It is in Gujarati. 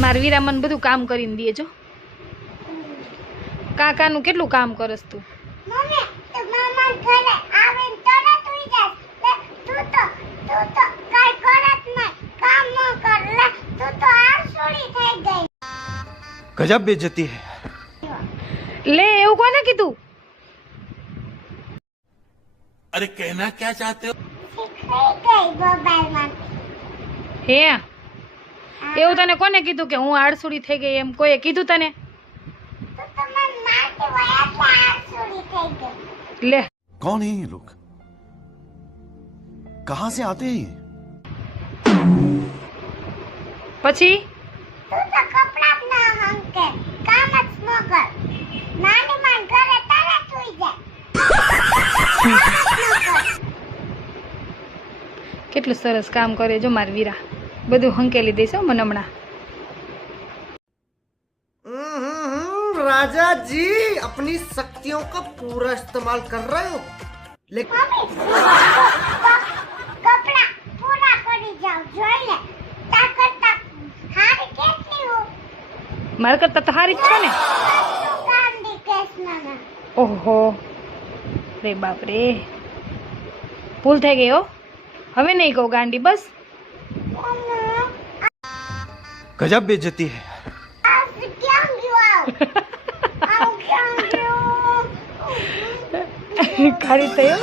માર વીરા મને બધું કામ કરીને દે જો. કાકાનું કેટલું કામ કરસ તું? મમ્મી તો મામા ઘરે આવે તરત ઉઈ જાય. તું તો કાઈ કરત નહીં, કામ ન કર લે. તું તો આળસુડી થઈ ગઈ. गजब बेइज्जती है. લે એવું કોને કીધું? अरे कहना क्या चाहते हो? શીખવાઈ ગઈ મોબાઈલમાં. હે એવું તને કોને કીધું કે હું આળસુડી થઈ ગઈ એમ? કોઈએ કીધું તને? તું તો મને મારતી હોય એટલે આળસુડી થઈ ગઈ. લે कौन है ये लोग? कहाँ से आते हैं ये? પછી તું તો કપડા જ ના હંકે, કામ જ ન કર. નાની માં ઘરે તરત ઉઈ જાય. કેટલું સરસ કામ કરે જો માર વીરા. બધું હંકેલી દઈશ હો મને હમણાં. राजा जी अपनी शक्तियों का पूरा इस्तेमाल कर रहे हो लेकिन કપડા પૂરા કરી જાવ જોઈ લે. તા કરતા હારી કેટલી હો. મારા કરતા તો હારી જ છે ને. તું ગાંડી કૃષ્ણના. ઓહો રે બાપ રે, ભૂલ થઈ ગઈ હો. હવે નહીં કહું ગાંડી બસ. गजब बेइज्जती है. આજ ક્યાં ગયો આવ? આવ ક્યાં ગયો? ખાલી થયો.